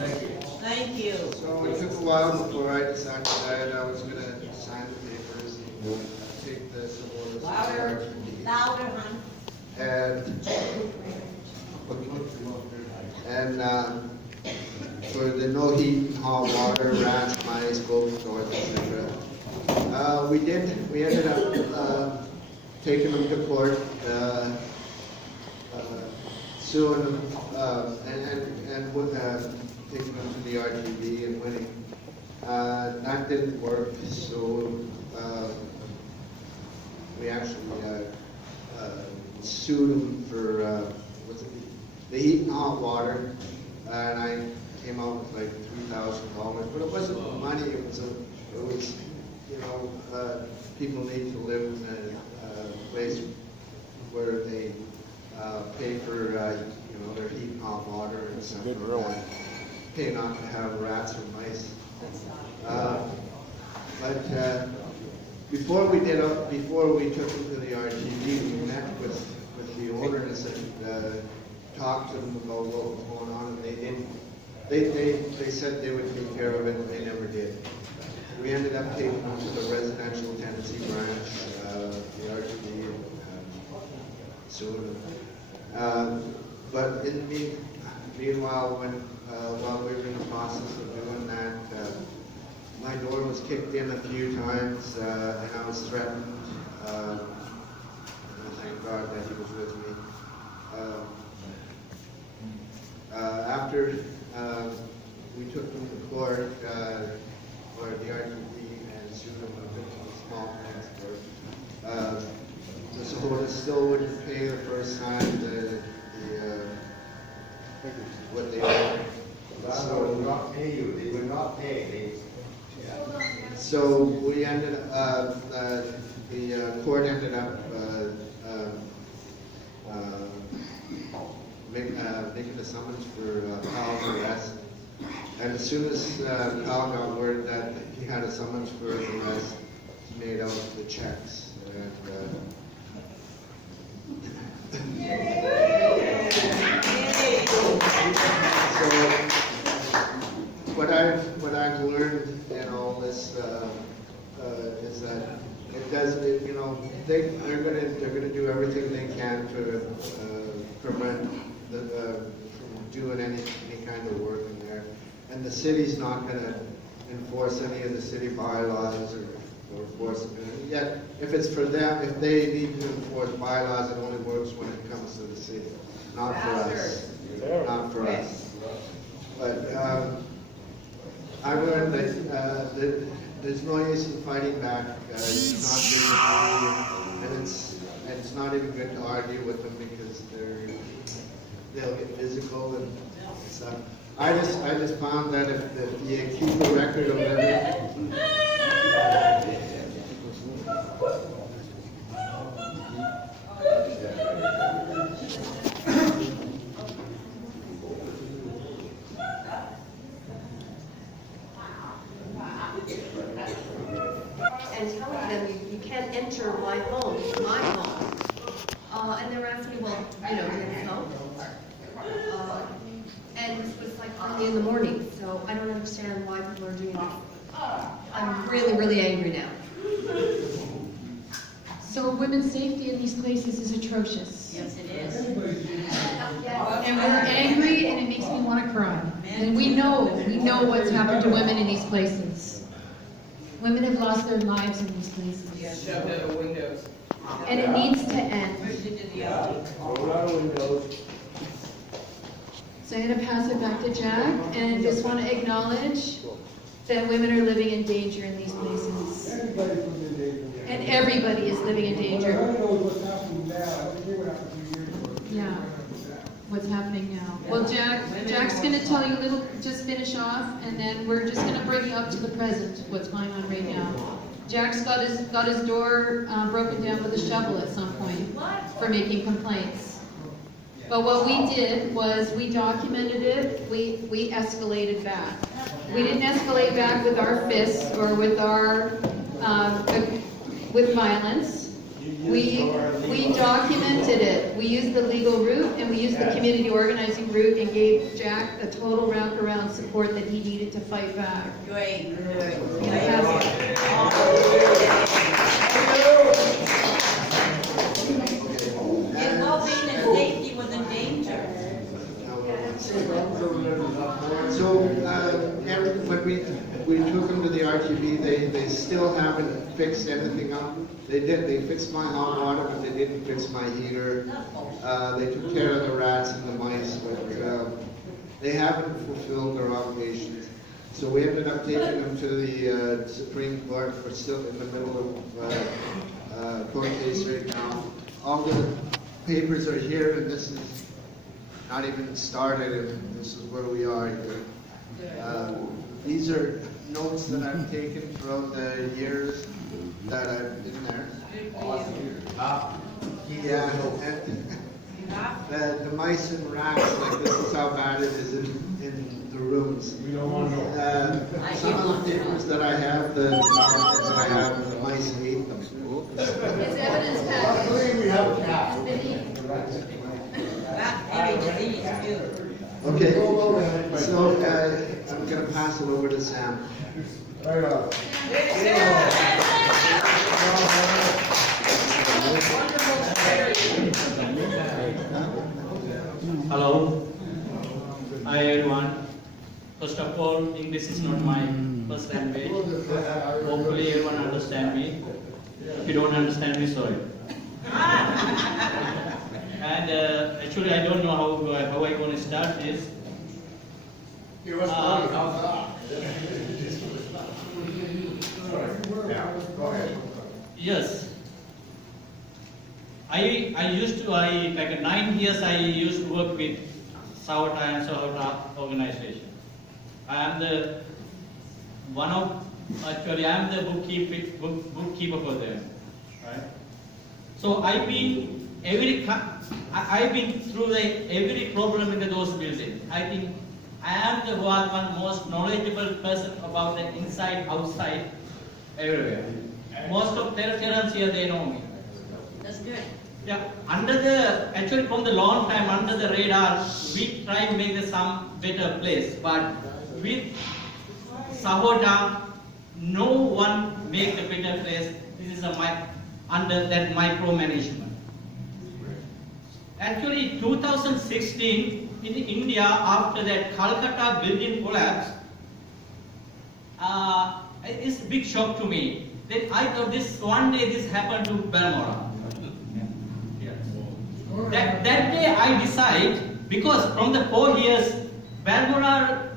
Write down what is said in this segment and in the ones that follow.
Thank you. So it took a while before I decided that I was gonna sign the papers and take the Sahota. Louder, louder, hon. And for the no heat, hot water, rats, mice, goats, north, etc. We ended up taking them to court, suing them, and taking them to the RTV and winning. That didn't work, so we actually sued them for the heat and hot water, and I came out with like $3,000, but it wasn't the money. It was people need to live in a place where they pay for their heat and hot water and stuff like that. Pay not to have rats or mice. But before we took them to the RTV, we met with the owners and talked to them about what was going on, and they didn't. They said they would take care of it, and they never did. We ended up taking them to the residential tenancy branch, the RTV, and suing them. But in the meanwhile, while we were in the process of doing that, my door was kicked in a few times, and I was threatened. And thank God that he was with me. After we took them to court, or the RTV, and sued them a small claims court, the Sohota still wouldn't pay the first time what they owed. So would not pay you. They would not pay. So we ended the court ended up making a summons for Powell's arrest. And as soon as Powell got word that he had a summons for his arrest, he made out the checks. So what I've learned in all this is that they're gonna do everything they can to prevent from doing any kind of work in there, and the city's not gonna enforce any of the city bylaws or force it. Yet, if it's for them, if they need to enforce bylaws, it only works when it comes to the city, not for us. Not for us. But I learned that there's no use in fighting back. It's not good to and it's not even good to argue with them because they'll get physical and stuff. I just found that if you keep a record of everything. And telling them you can't enter my home, and they were asking me, well, didn't help. And it was like early in the morning, so I don't understand why people are doing this. I'm really, really angry now. So women's safety in these places is atrocious. Yes, it is. And we're angry and it makes me want to cry. And we know what's happened to women in these places. Women have lost their lives in these places. Shoved out of windows. And it needs to end. So I'm going to pass it back to Jack, and I just want to acknowledge that women are living in danger in these places. And everybody is living in danger. Yeah, what's happening now. Well, Jack's going to tell you a little, just finish off, and then we're just going to bring you up to the present, what's going on right now. Jack's got his door broken down with a shovel at some point for making complaints. But what we did was we documented it, we escalated back. We didn't escalate back with our fists or with our with violence. We documented it. We used the legal route and we used the community organizing route and gave Jack the total wraparound support that he needed to fight back. Great, good. Your well-being and safety was in danger. So, when we took them to the RTB, they still haven't fixed anything up. They fixed my hot water, but they didn't fix my heater. They took care of the rats and the mice, but they haven't fulfilled their obligations. So we ended up taking them to the Supreme Court. We're still in the middle of court case right now. All the papers are here, and this is not even started, and this is where we are here. These are notes that I've taken throughout the years that I've been there. Yeah, and the mice and rats, like this is how bad it is in the rooms. We don't want to know. Some of the papers that I have, the documents that I have, the mice hate them. It's evidence, I Pat. believe we have a cat. That very disease, too. Okay, so I'm going to pass it over to Sam. Right on. Hello. Hi everyone. First of all, English is not my first language. Hopefully everyone understand me. If you don't understand me, sorry. And actually I don't know how I'm going to start this. Give us money, how's that? Yeah, go ahead. Yes. I used to, like 9 years I used to work with Sahota and Sohota organization. I am the bookkeeper for them, right? So I've been through every problem in those buildings. I think I am the one most knowledgeable person about the inside, outside, everywhere. Most of their tenants here, they know me. That's good. Yeah, actually from the long time under the radar, we try to make some better place. But with Sahota, no one make a better place. This is under that micromanagement. Actually, 2016 in India, after that Calcutta building collapse, it's a big shock to me. Then I thought one day this happened to Balmora. That day I decide, because from the 4 years, Balmora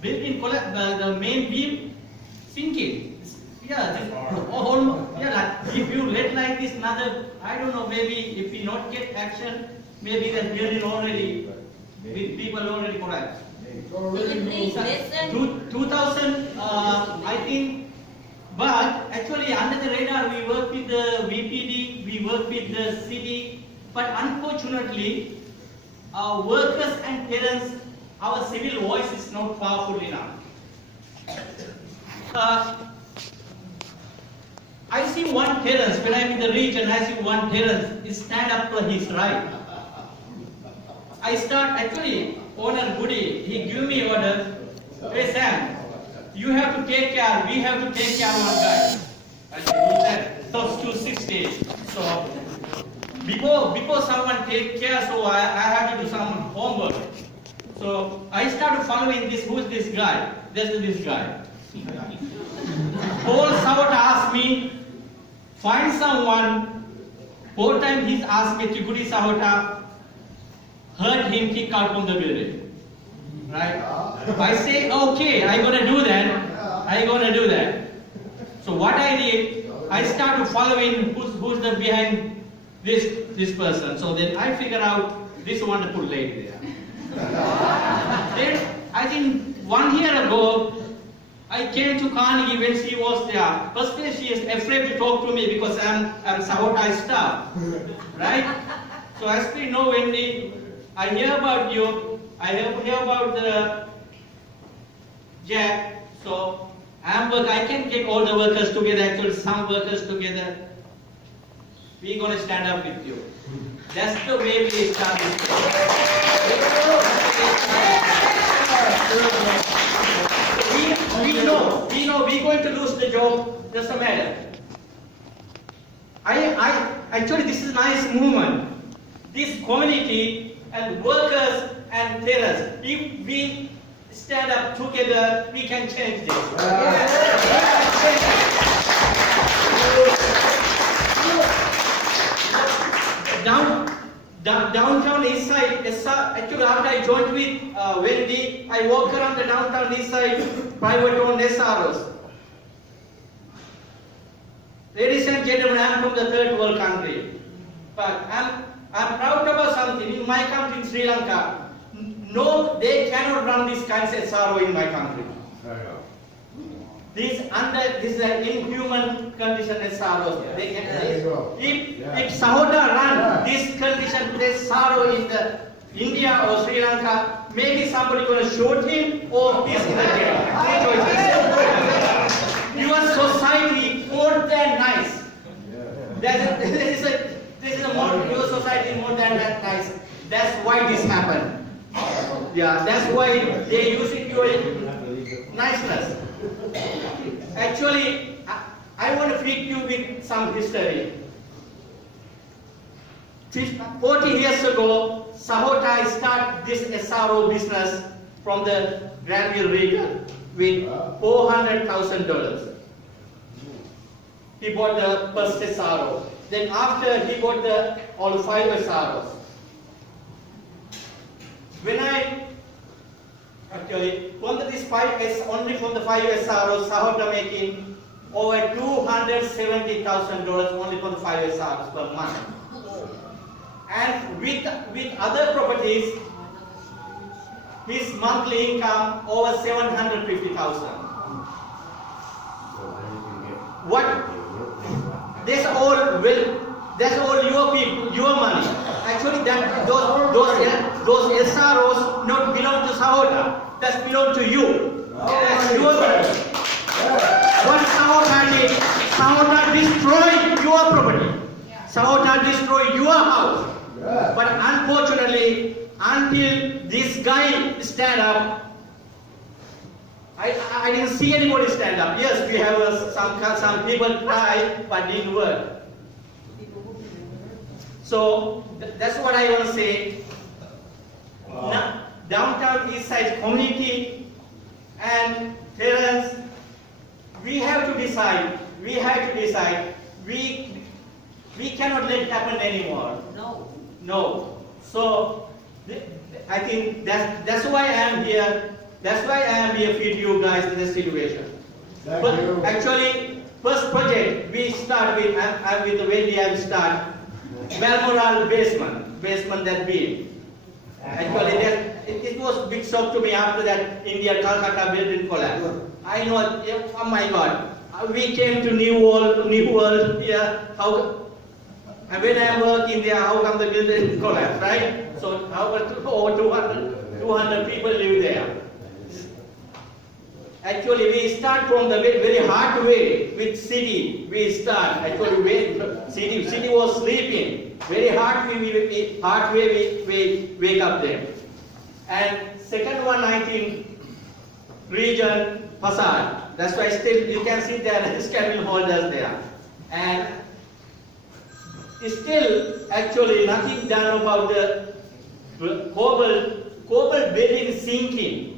building collapse, the main beam sinking. If you let like this another, I don't know, maybe if we not get action, maybe that building already, people already collapsed. Will you please listen? 2000, I think. But actually, under the radar, we work with the VPD, we work with the city. But unfortunately, our workers and tenants, our civil voice is not powerful enough. I see one tenant, when I'm in the region, I see one tenant is stand up for his right. I start, actually, owner Goody, he give me order, hey Sam, you have to take care, we have to take care of one guy. I said, who's that? So it's 260. So before someone take care, so I have to do some homework. So I started following this, who's this guy? This guy. Whole Sahota asked me, find someone. 4 times he's asked me, Trikudi Sahota, hurt him, kick out from the building. Right? I say, okay, I'm gonna do that. So what I did, I started following who's the behind this person. So then I figured out this wonderful lady there. Then I think 1 year ago, I came to Carnegie when she was there. First day she is afraid to talk to me because I'm Sahota staff, right? So I said, no Wendy, I hear about you. I hear about the Jack. So I can get all the workers together, actually some workers together. we're going to stand up with you. That's the way we start this. We know we're going to lose the job, just a matter. Actually, this is a nice movement. This community and workers and tenants, if we stand up together, we can change this. Downtown east side, actually after I joined with Wendy, I walk around the downtown east side private owned SROs. Ladies and gentlemen, I am from the third world country. But I'm proud about something. In my country, in Sri Lanka, no, they cannot run this kind of SRO in my country. This is an inhuman condition SROs. They can, if Sahota run this condition SRO in the India or Sri Lanka, maybe somebody gonna shoot him or he's in the jail. Two choices. Your society more than nice. This is a more, your society more than that nice. That's why this happened. Yeah, that's why they using your niceness. Actually, I want to feed you with some history. 40 years ago, Sahota started this SRO business from the Granville region with $400,000. He bought the first SRO. Then after he bought all 5 SROs. When from this 5 only from the 5 SROs, Sahota making over $270,000 only for the 5 SROs per month. And with other properties, his monthly income over $750,000. What? That's all your people, your money. Actually, those SROs not belong to Sahota. That belong to you. That's your money. What Sahota did? Sahota destroyed your property. Sahota destroyed your house. But unfortunately, until this guy stand up, I didn't see anybody stand up. Yes, we have some people try, but didn't work. So that's what I want to say. Now, downtown east side community and parents, we have to decide. We cannot let it happen anymore. No. So I think that's why I am here. That's why I am here with you guys in this situation. But actually, first project we start with, I'm with the Wendy, I start Balmoral basement that beam. Actually, it was a big shock to me after that India Calcutta building collapse. I know, oh my God, we came to New World here. And when I work in there, how come the building collapsed, right? So over 200 people live there. Actually, we start from the very hard way with city. We start actually city was sleeping. Very hard way we wake up them. And second one, I think region facade. That's why still you can see there schedule holders there. And still actually nothing done about the cobble building sinking.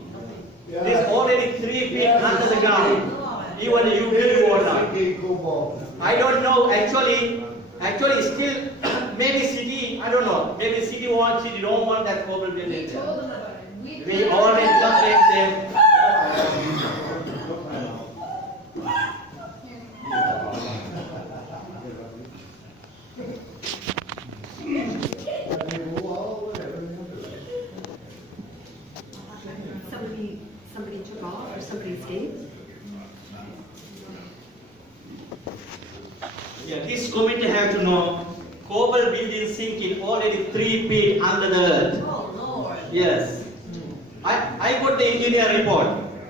It is already 3 feet under the ground. Even you build water. I don't know. Actually, still maybe city. I don't know. Maybe city don't want that cobble building. We already complained them. Somebody took off or somebody escaped? Yeah, this committee have to know cobble building sinking already 3 feet under the earth. Oh Lord. Yes. I got the engineer report.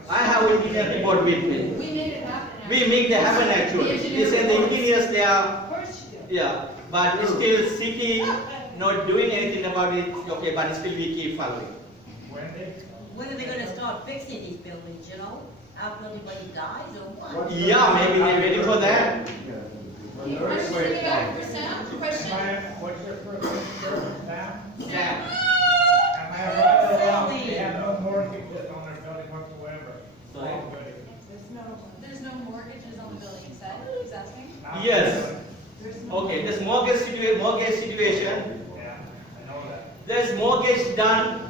I have engineer report with me. We made it happen. We make it happen actually. They say the engineers they are. Of course you do. Yeah. but still city not doing anything about it. Okay, but still we keep following. When are they gonna start fixing these buildings, you know? After everybody dies or what? Yeah, maybe they're waiting for that. Questions in the back for Sam? Question? What's your first name, Sam? Yeah. Am I right or wrong? They have no mortgages on their building whatsoever. Sorry? There's no mortgages on the building, is that, he's asking? Yes. Okay, this mortgage situation. Yeah, I know that. There's mortgage done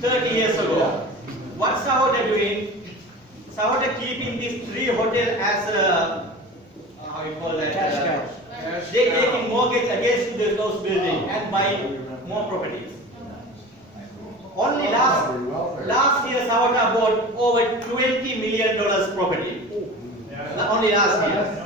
30 years ago. What's Sahota doing? Sahota keeping these 3 hotels as a, how you call that? They taking mortgage against those buildings and buying more properties. Only last year Sahota bought over $20 million property. Only last year.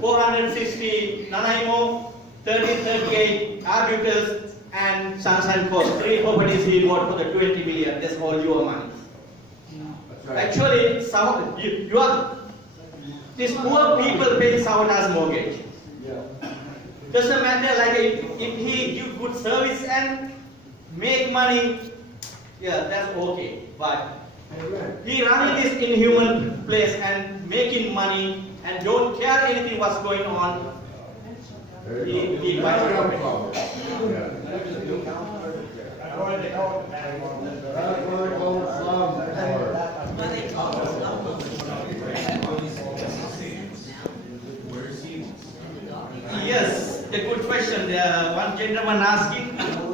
460 Nanaimo, 1338 Arbutus, and Sunshine Coast. 3 properties he bought for the 20 million. That's all your money. Actually, these poor people pay Sahota's mortgage. Doesn't matter, like if he give good service and make money, yeah, that's okay. But he running this inhuman place and making money and don't care anything what's going on. He buys the property. That's why they call it bad mortgage. That's what they call slum. Why they call it slum? Yes, a good question. One gentleman asking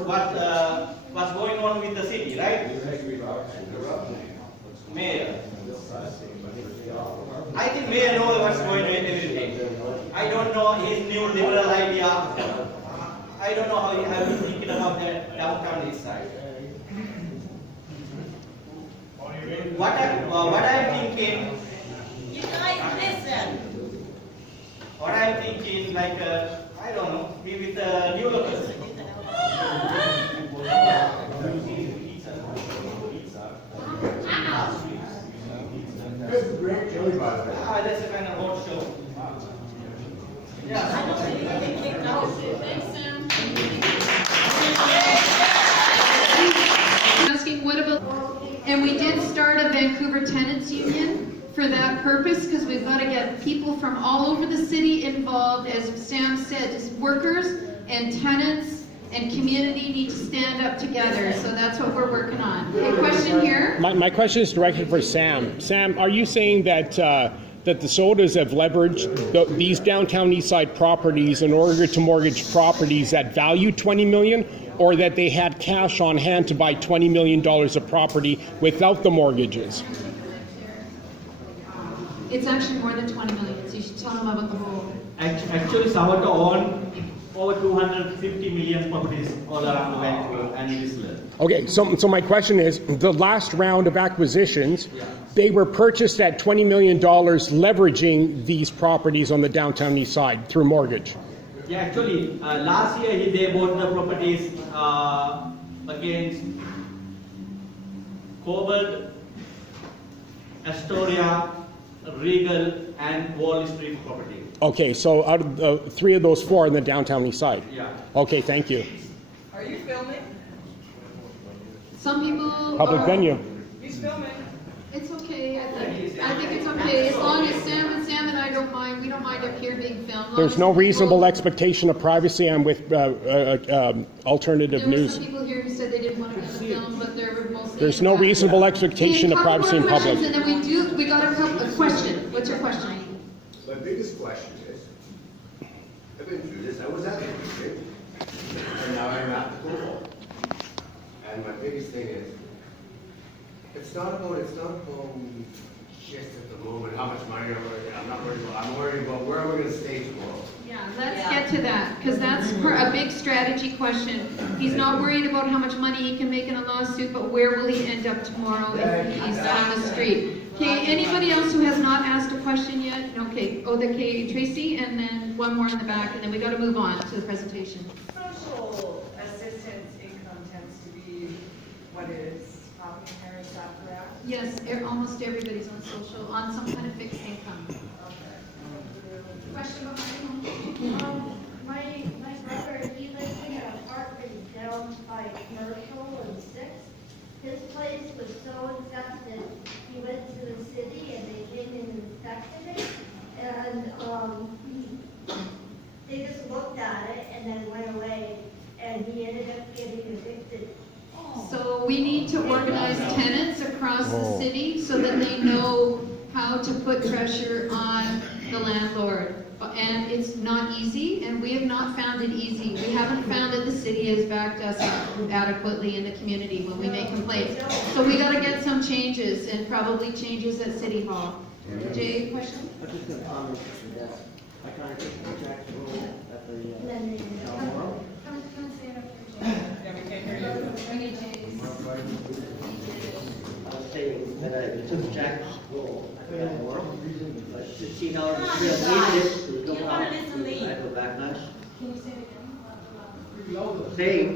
what's going on with the city, right? Mayor. I think Mayor knows what's going on with everything. I don't know his new liberal idea. I don't know how he's thinking about the downtown east side. What I'm thinking, You guys listen. what I'm thinking, like I don't know, maybe with the developers. Good, great chili, by the way. That's a kind of road show. I Yeah. don't think you get kicked out. Thanks, Sam. Asking what about, and we did start a Vancouver Tenants Union for that purpose, because we've got to get people from all over the city involved. As Sam said, just workers and tenants and community need to stand up together, so that's what we're working on. Okay, question here? My question is directed for Sam. Sam, are you saying that that the Sohotas have leveraged these downtown east side properties in order to mortgage properties that value $20 million, or that they had cash on hand to buy $20 million of property without the mortgages? It's actually more than 20 million, so you should tell them about the whole. Actually, Sahota own over 250 million properties all around the Vancouver and Whistler. Okay, so my question is, the last round of acquisitions, they were purchased at $20 million, leveraging these properties on the downtown east side through mortgage. Yeah, actually, last year they bought the properties against Cobalt, Astoria, Regal, and Wall Street property. Okay, so out of the 3 of those 4 in the downtown east side? Yeah. Okay, thank you. Are you filming? Some people. Public venue. He's filming. It's okay, I think it's okay, as long as Sam and I don't mind, we don't mind up here being filmed. There's no reasonable expectation of privacy. I'm with alternative There were news. some people here who said they didn't want to be filmed, but there were mostly. There's no reasonable expectation of privacy in public. And then we got a question. What's your question? My biggest question is, I've been through this, I was at the retreat, and now I'm at the pool. And my biggest thing is, it's not about just at the moment, how much money I'm not worried about, I'm worried about where are we gonna stay tomorrow? Yeah, let's get to that, because that's a big strategy question. He's not worried about how much money he can make in a lawsuit, but where will he end up tomorrow if he's on the street? Okay, anybody else who has not asked a question yet? Okay, Tracy, and then one more in the back, and then we got to move on to the presentation. Social assistance income tends to be what is happening here, is that correct? Yes, almost everybody's on some kind of fixed income. Okay. Question behind you? My brother, he lives in an apartment down by Commercial and 6th. His place was so infested, he went to the city and they came and inspected it. And they just looked at it and then went away. And he ended up getting evicted. So we need to organize tenants across the city so that they know how to put pressure on the landlord. And it's not easy, and we have not found it easy. We haven't found that the city has backed us up adequately in the community when we make complaints. So we gotta get some changes, and probably changes at City Hall. Jay, question? I just got comments to that. I kind of took the Jack's role at the Balmoral. Come say it up here, Jay. Yeah, we can't hear you. Bring it, Jay. I was saying that I took Jack's role at the Balmoral, but $15 Come on, a trip guys. needed, so there's no You wanna listen to me. I go backlash. Can you say it again? Saying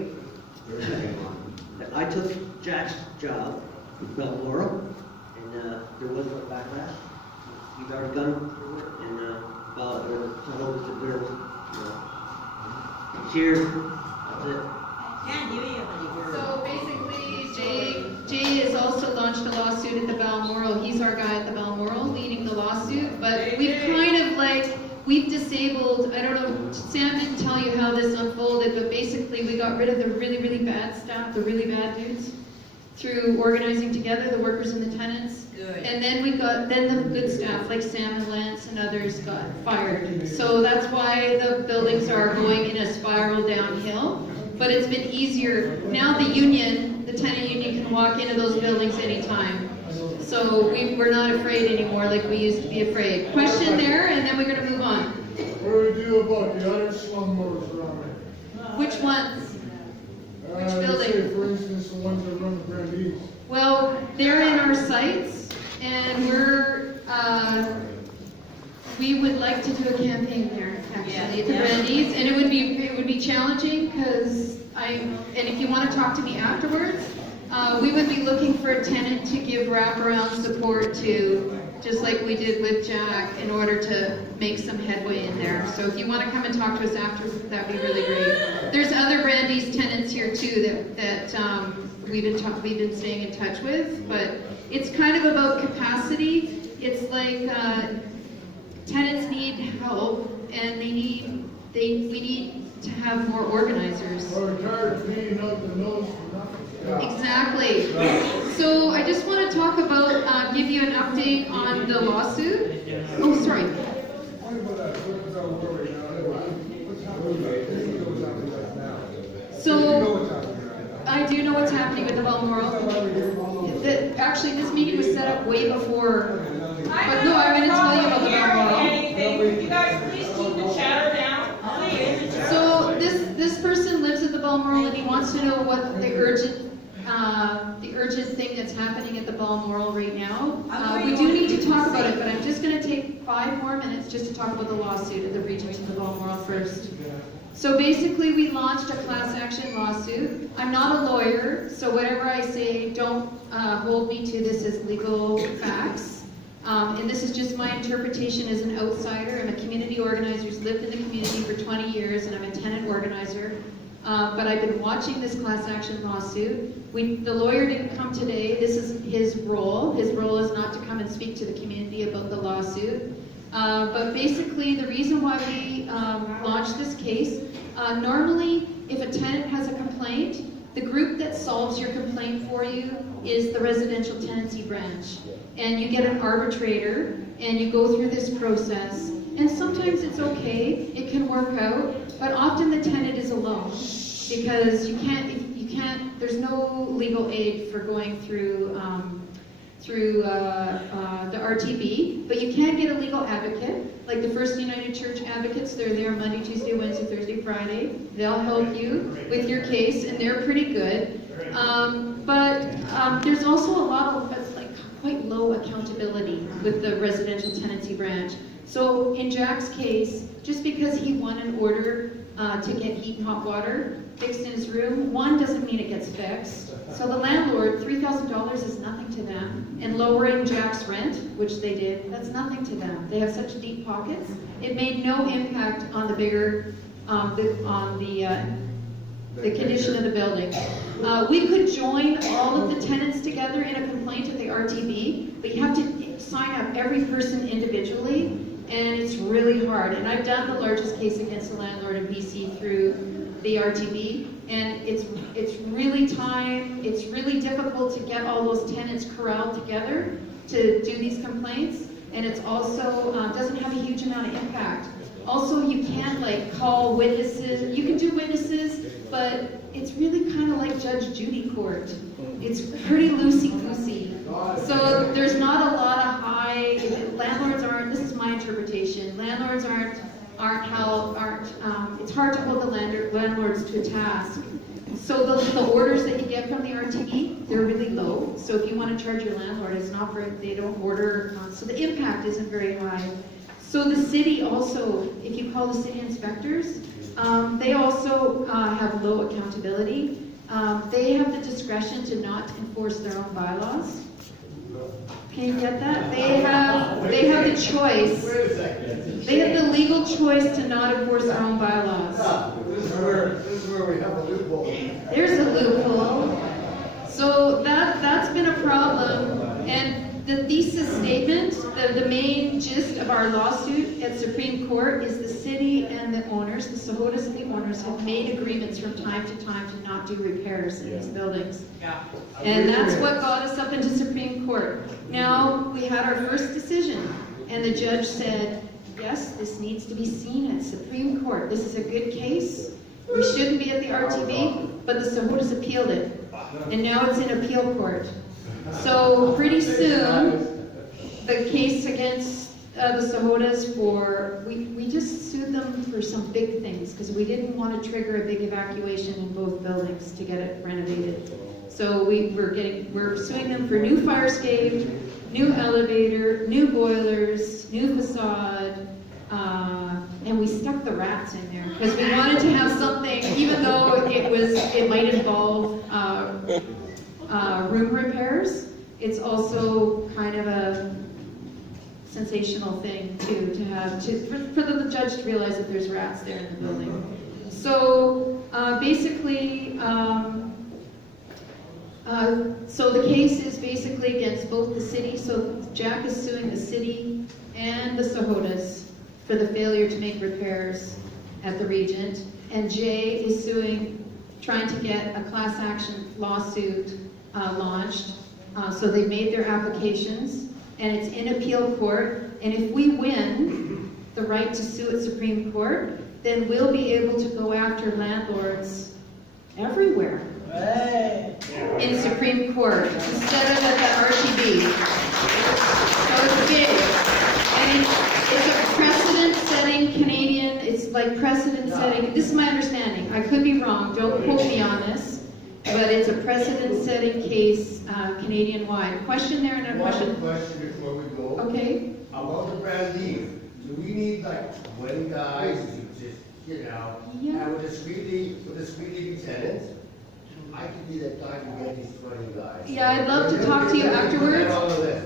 that I took Jack's job with Balmoral, and there wasn't a backlash. He got a gun through it, and Sohota said there was, cheers. That's it. Can't hear you, buddy. So basically, Jay has also launched a lawsuit at the Balmoral. He's our guy at the Balmoral leading the lawsuit, but we've kind of we've disabled, I don't know, Sam didn't tell you how this unfolded, but basically we got rid of the really, really bad staff, the really bad dudes, through organizing together, the workers and the tenants. Good. And then the good staff, like Sam and Lance and others, got fired. So that's why the buildings are going in a spiral downhill. But it's been easier. Now the union, the tenant union, can walk into those buildings anytime. So we're not afraid anymore like we used to be afraid. Question there, and then we're going to move on. What do we do about the other slumlords around here? Which ones? Which building? Say, for instance, the ones that run the Grandees. Well, they're in our sites, and we would like to do a campaign there, actually, at the Brandy's, and it would be challenging because and if you want to talk to me afterwards, we would be looking for a tenant to give wraparound support to, just like we did with Jack, in order to make some headway in there. So if you want to come and talk to us after, that'd be really great. There's other Brandy's tenants here too that we've been staying in touch with, but it's kind of about capacity. It's like tenants need help, and we need to have more organizers. We're tired of paying out the nose for nothing. Exactly. So I just want to talk about, give you an update on the lawsuit. Oh, sorry. So I do know what's happening with the Balmoral. Actually, this meeting was set up way before. But no, I'm going to tell you about the Balmoral. You guys, please keep the chatter down, please. So this person lives at the Balmoral, and he wants to know what the urgent thing that's happening at the Balmoral right now. We do need to talk about it, but I'm just going to take 5 more minutes just to talk about the lawsuit at the Regents of the Balmoral first. So basically, we launched a class action lawsuit. I'm not a lawyer, so whatever I say, don't hold me to this as legal facts. And this is just my interpretation as an outsider. I'm a community organizer who's lived in the community for 20 years, and I'm a tenant organizer. But I've been watching this class action lawsuit. The lawyer didn't come today. This is his role. His role is not to come and speak to the community about the lawsuit. But basically, the reason why we launched this case, normally if a tenant has a complaint, the group that solves your complaint for you is the residential tenancy branch. And you get an arbitrator, and you go through this process. And sometimes it's okay, it can work out, but often the tenant is alone because you can't, there's no legal aid for going through the RTB, but you can get a legal advocate, like the First United Church advocates. They're there Monday, Tuesday, Wednesday, Thursday, Friday. They'll help you with your case, and they're pretty good. But there's also a lot of quite low accountability with the residential tenancy branch. So in Jack's case, just because he won an order to get heat and hot water fixed in his room, one doesn't mean it gets fixed. So the landlord, $3,000 is nothing to them. And lowering Jack's rent, which they did, that's nothing to them. They have such deep pockets. It made no impact on the bigger the condition of the building. We could join all of the tenants together in a complaint at the RTB, but you have to sign up every person individually, and it's really hard. And I've done the largest case against a landlord in BC through the RTB, and it's really difficult to get all those tenants corralled together to do these complaints, and it's also doesn't have a huge amount of impact. Also, you can't like call witnesses. You can do witnesses, but it's really kind of like Judge Judy court. It's pretty loosey-goosey. So there's not a lot of high, landlords aren't, this is my interpretation, landlords aren't it's hard to hold the landlords to a task. So the orders that you get from the RTB, they're really low. So if you want to charge your landlord, it's not very, they don't order, so the impact isn't very high. So the city also, if you call the city inspectors, they also have low accountability. They have the discretion to not enforce their own bylaws. Can you get that? They have the choice. Wait a second. They have the legal choice to not enforce their own bylaws. This is where we have a loophole. There's a loophole. So that's been a problem. And the thesis statement, the main gist of our lawsuit at Supreme Court is the city and the owners, the Sahotas and the owners, have made agreements from time to not do repairs in these buildings. Yeah. And that's what got us up into Supreme Court. Now, we had our first decision, and the judge said, yes, this needs to be seen at Supreme Court. This is a good case. We shouldn't be at the RTB, but the Sahotas appealed it. And now it's in appeal court. So pretty soon, the case against the Sahotas we just sued them for some big things because we didn't want to trigger a big evacuation in both buildings to get it renovated. So we're suing them for new fire escape, new elevator, new boilers, new facade, and we stuck the rats in there because we wanted to have something, even though it might involve room repairs. It's also kind of a sensational thing too, for the judge to realize that there's rats there in the building. So basically, so the case is basically against both the city. So Jack is suing the city and the Sahotas for the failure to make repairs at the Regent, and Jay is trying to get a class action lawsuit launched. So they've made their applications, and it's in appeal court. And if we win the right to sue at Supreme Court, then we'll be able to go after landlords everywhere in Supreme Court instead of at the RTB. So it's big, and it's a precedent-setting Canadian. It's like precedent-setting. This is my understanding. I could be wrong. Don't quote me on this. But it's a precedent-setting case, Canadian-wide. Question there and a question. One question before we go. Okay. About the brandees. Do we need like 20 guys to just, Yeah. and with discreetly be tenants? I could be that guy to get these 20 guys. Yeah, I'd love to talk to you afterwards,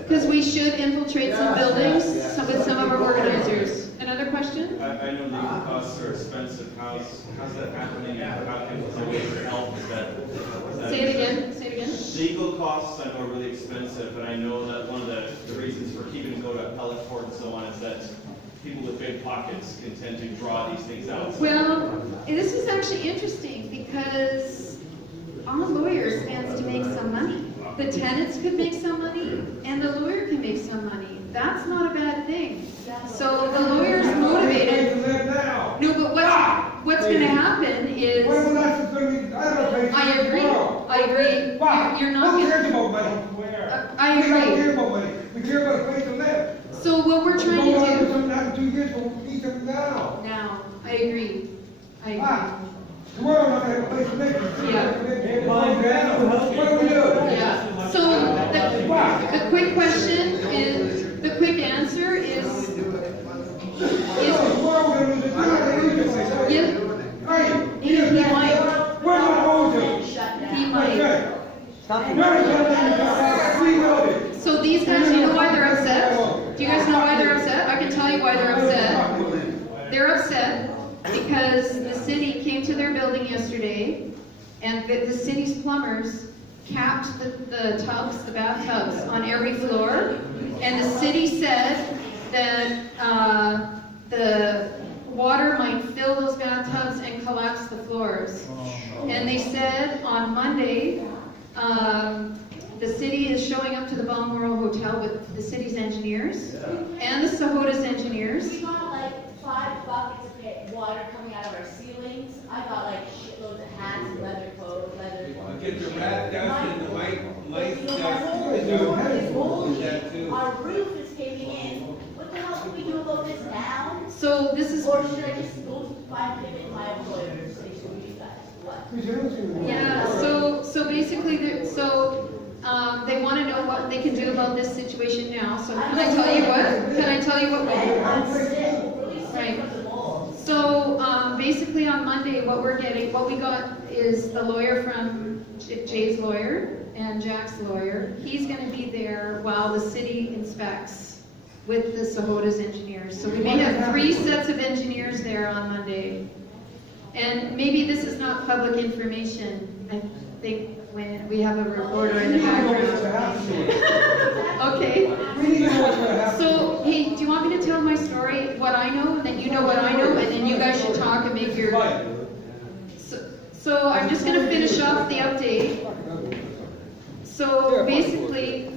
because we should infiltrate some buildings with some of our organizers. Another question? I know legal costs are expensive. How's that happening? How can the way for help is that? Say it again. Say it again. Legal costs I know are really expensive, and I know that one of the reasons for keeping to go to appellate court and so on is that people with big pockets can tend to draw these things out. Well, this is actually interesting because our lawyer stands to make some money. The tenants could make some money, and the lawyer can make some money. That's not a bad thing. So the lawyer's motivated. No, but what's going to happen is. I agree. I agree. You're not. Who cares about money? I agree. We don't care about money. We care about a place to live. So what we're trying to do. After 2 years, we'll need something now. Now, I agree. I agree. Tomorrow, I'm going to have a place to live. Yeah. What do we do? Yeah. So the quick question is, the quick answer is. He might. So these guys, you know why they're upset? Do you guys know why they're upset? I can tell you why they're upset. They're upset because the into their building yesterday, and the city's plumbers capped the tubs, the bathtubs, on every floor, and the city said that the water might fill those bathtubs and collapse the floors. And they said on Monday, the city is showing up to the Balmoral Hotel with the city's engineers and the Sahota's engineers. We got like 5 buckets of water coming out of our ceilings. I got like shitloads of hats, leather clothes, leather. Get the rat dust and the white mice But, you know, our roof is caving in. What the hell can we do about this now? So this is. Or should I just go find him in my employers? They should be you guys. What? Yeah, so basically, they want to know what they can do about this situation now. So can I tell you what? Can I tell you what? Right. So basically on Monday, what we got is the lawyer from Jay's lawyer and Jack's lawyer. He's going to be there while the city inspects with the Sahota's engineers. So we may have 3 sets of engineers there on Monday. And maybe this is not public information. I think when we have a reporter in the background. Okay. So, hey, do you want me to tell my story, what I know, and then you know what I know, and then you guys should talk and make your... So I'm just going to finish off the update. So basically,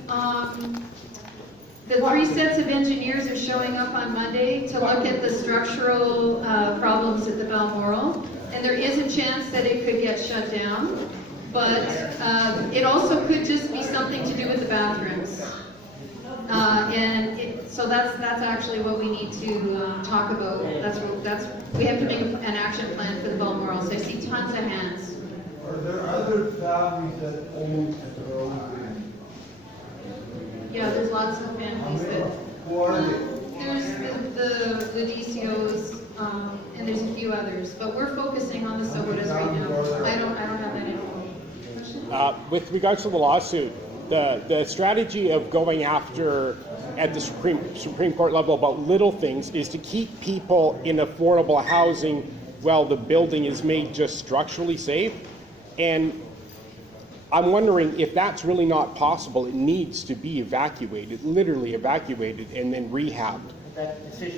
the 3 sets of engineers are showing up on Monday to look at the structural problems at the Balmoral, and there is a chance that it could get shut down, but it also could just be something to do with the bathrooms. So that's actually what we need to talk about. We have to make an action plan for the Balmoral. So I see tons of hands. Are there other families that own their own land? Yeah, there's lots of families that. Who are they? There's the DCOs, and there's a few others, but we're focusing on the Sahotas right now. I don't have that info. With regards to the lawsuit, the strategy of going after at the Supreme Court level about little things is to keep people in affordable housing while the building is made just structurally safe. And I'm wondering if that's really not possible. It needs to be evacuated, literally evacuated, and then rehabbed.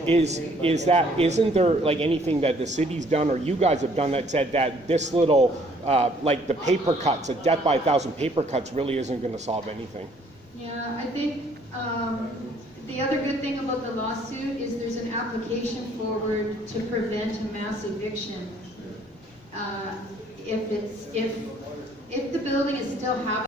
Isn't there like anything that the city's done or you guys have done that said that this little, like the paper cuts, a death by 1,000 paper cuts really isn't going to solve anything? Yeah, I think the other good thing about the lawsuit is there's an application forward to prevent a mass eviction. If the building is still habitable.